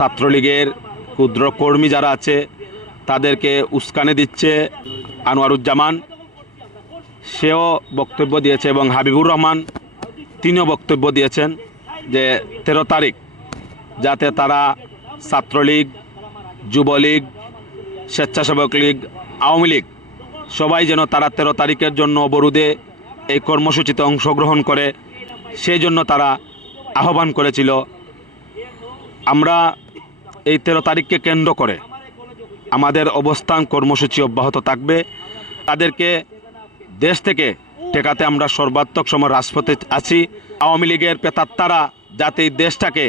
ছাত্রলীগের ক্ষুদ্র কর্মী যারা আছে তাদেরকে উস্কানি দিচ্ছে আনোয়ারুজ্জামান, সেও বক্তব্য দিয়েছে, এবং হাবিবুর রহমান তিনিও বক্তব্য দিয়েছেন যে 13 তারিখ যাতে তারা ছাত্রলীগ, যুবলীগ, স্বেচ্ছাসেবক লীগ, আওয়ামী লীগ সবাই যেন তারা 13 তারিখের জন্য অবরোধে এই কর্মসূচিতে অংশগ্রহণ করে, সেই জন্য তারা আহ্বান করেছিল। আমরা এই 13 তারিখকে কেন্দ্র করে আমাদের অবস্থান কর্মসূচি অব্যাহত থাকবে। তাদেরকে দেশ থেকে টেকাতে আমরা সর্বাত্মক সময় রাজপথে আছি। আওয়ামী লীগের প্রেতাত্মারা যাতে এই দেশটাকে,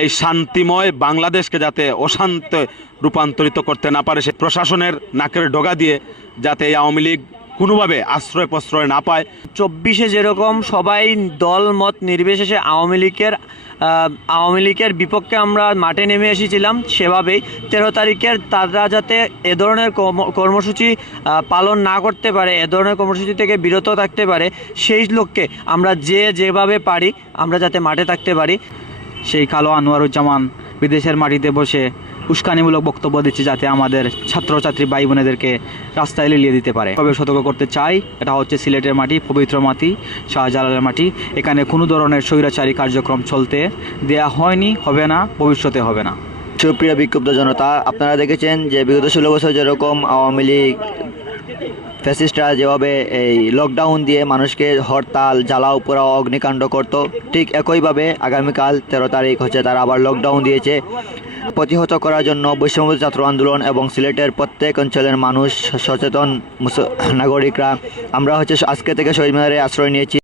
এই শান্তিময় বাংলাদেশকে যাতে অশান্তে রূপান্তরিত করতে না পারে, সে প্রশাসনের নাকের ডগা দিয়ে যাতে এই আওয়ামী লীগ কোনোভাবে আশ্রয় প্রশ্রয় না পায়। 24-এ যেরকম সবাই দল মত নির্বিশেষে আওয়ামী লীগের বিপক্ষে আমরা মাঠে নেমে এসেছিলাম, সেভাবেই 13 তারিখের তারা যাতে এ ধরনের কর্মসূচি পালন না করতে পারে, এ ধরনের কর্মসূচি থেকে বিরত থাকতে পারে, সেই লক্ষ্যে আমরা যেভাবে পারি আমরা যাতে মাঠে থাকতে পারি। সেই কালো আনোয়ারুজ্জামান বিদেশের মাটিতে বসে উস্কানিমূলক বক্তব্য দিচ্ছে যাতে আমাদের ছাত্রছাত্রী ভাই বোনেদেরকে রাস্তায় লিলিয়ে দিতে পারে। তবে সতর্ক করতে চাই, এটা হচ্ছে সিলেটের মাটি, পবিত্র মাটি, শাহজালালের মাটি। এখানে কোনো ধরনের স্বৈরাচারী কার্যক্রম চলতে দেয়া হয়নি, হবে না, ভবিষ্যতে হবে না। সুপ্রিয় বিক্ষুব্ধ জনতা, আপনারা দেখেছেন যে বিগত 16 বছর যেরকম আওয়ামী লীগ ফ্যাসিস্টরা যেভাবে এই লকডাউন দিয়ে মানুষকে হরতাল, জ্বালাও পোড়াও, অগ্নিকাণ্ড করত, ঠিক একইভাবে আগামীকাল 13 তারিখ হচ্ছে তারা আবার লকডাউন দিয়েছে। প্রতিহত করার জন্য বৈষম্যবিরোধী ছাত্র আন্দোলন এবং সিলেটের প্রত্যেক অঞ্চলের মানুষ, সচেতন নাগরিকরা আমরা আজকে থেকে শহীদ মিনারে আশ্রয় নিয়েছি।